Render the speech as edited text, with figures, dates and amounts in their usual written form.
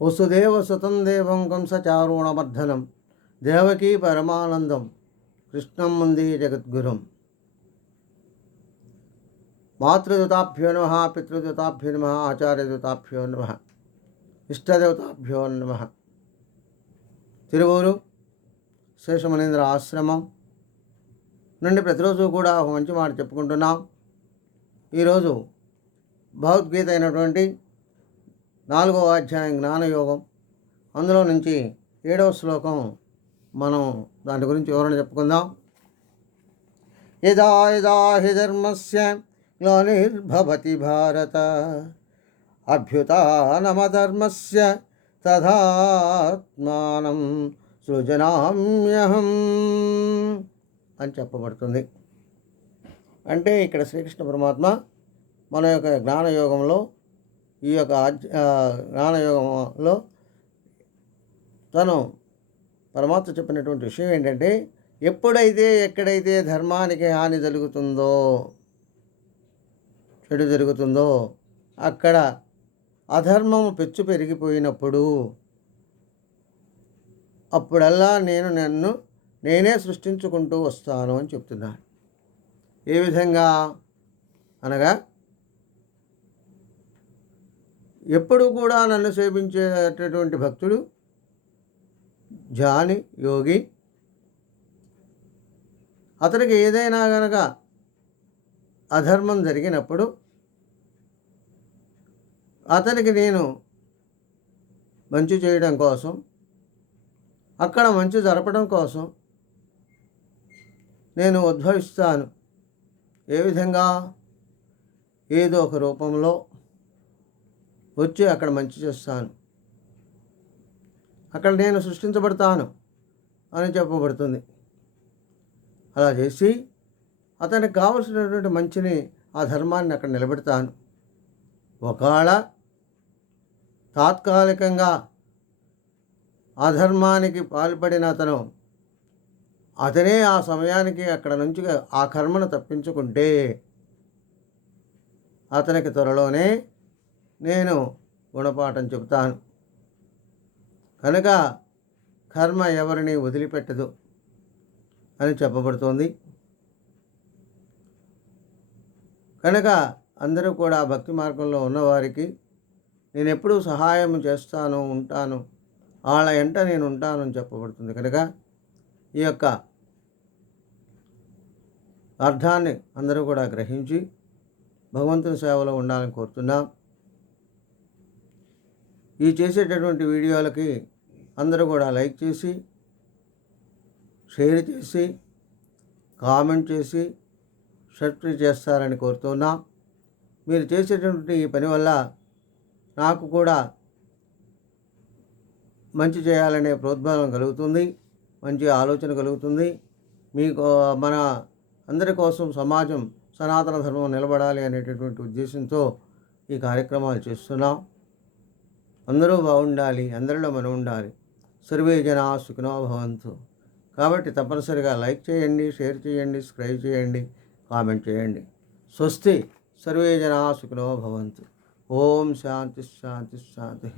వసుదేవసుతం దేవం కంసచారుణమర్దనం దేవకీ పరమానందం కృష్ణం వందే జగద్గురుం. మాతృదూతాభ్యో నమః, పితృదూతాభ్యో నమః, ఆచార్యదూతాభ్యో నమః, ఇష్టదేవతాభ్యో నమః. తిరువూరు శేషమనేంద్ర ఆశ్రమం నుండి ప్రతిరోజు కూడా ఒక మంచి మాట చెప్పుకుంటున్నాం. ఈరోజు భగవద్గీత అయినటువంటి 4వ అధ్యాయం జ్ఞానయోగం, అందులో నుంచి 7వ శ్లోకం మనం దాని గురించి వివరణ చెప్పుకుందాం. యదా యదా హి ధర్మస్య గ్లానిర్భవతి భారత అభ్యుత్థానమధర్మస్య తదాత్మానం సృజనామ్యహం అని చెప్పబడుతుంది. అంటే ఇక్కడ శ్రీకృష్ణ పరమాత్మ మన యొక్క జ్ఞానయోగంలో, ఈ యొక్క జ్ఞానయోగంలో తను పరమాత్మ చెప్పినటువంటి విషయం ఏంటంటే, ఎప్పుడైతే ఎక్కడైతే ధర్మానికి హాని జరుగుతుందో, చెడు జరుగుతుందో, అక్కడ అధర్మము పెచ్చు పెరిగిపోయినప్పుడు అప్పుడల్లా నన్ను నేనే సృష్టించుకుంటూ వస్తాను అని చెప్తున్నాను. ఏ విధంగా అనగా, ఎప్పుడు కూడా నన్ను సేవించేటటువంటి భక్తుడు, జ్ఞాని, యోగి, అతనికి ఏదైనా గనక అధర్మం జరిగినప్పుడు అతనికి నేను మంచి చేయడం కోసం, అక్కడ మంచి జరపడం కోసం నేను ఉద్భవిస్తాను. ఏ విధంగా? ఏదో ఒక రూపంలో వచ్చి అక్కడ మంచి చేస్తాను, అక్కడ నేను సృష్టించబడతాను అని చెప్పబడుతుంది. అలా చేసి అతనికి కావలసినటువంటి మంచిని, ఆ ధర్మాన్ని అక్కడ నిలబెడతాను. ఒకవేళ తాత్కాలికంగా అధర్మానికి పాల్పడిన అతనే ఆ సమయానికి అక్కడ నుంచి ఆ కర్మను తప్పించుకుంటే అతనికి త్వరలోనే నేను గుణపాఠం చెబుతాను. కనుక కర్మ ఎవరిని వదిలిపెట్టదు అని చెప్పబడుతోంది. కనుక అందరూ కూడా భక్తి మార్గంలో ఉన్నవారికి నేను ఎప్పుడూ సహాయం చేస్తాను, ఉంటాను, వాళ్ళ ఎంట నేను ఉంటాను అని చెప్పబడుతుంది. కనుక ఈ యొక్క అర్థాన్ని అందరూ కూడా గ్రహించి భగవంతుని సేవలో ఉండాలని కోరుతున్నాం. ఈ చేసేటటువంటి వీడియోలకి అందరూ కూడా లైక్ చేసి, షేర్ చేసి, కామెంట్ చేసి, సబ్స్క్రైబ్ చేస్తారని కోరుతున్నాం. మీరు చేసేటటువంటి ఈ పని వల్ల నాకు కూడా మంచి చేయాలనే ప్రోద్బలం కలుగుతుంది, మంచి ఆలోచన కలుగుతుంది. మీకు మన అందరి కోసం సమాజం, సనాతన ధర్మం నిలబడాలి అనేటటువంటి ఉద్దేశంతో ఈ కార్యక్రమాలు చేస్తున్నాం. అందరూ బాగుండాలి, అందరిలో మనం ఉండాలి. సర్వే జనా సుఖినో భవంతు. కాబట్టి తప్పనిసరిగా లైక్ చేయండి, షేర్ చేయండి, సబ్స్క్రైబ్ చేయండి, కామెంట్ చేయండి. స్వస్తి. సర్వే జనా సుఖినో భవంతు. ఓం శాంతి శాంతి శాంతి.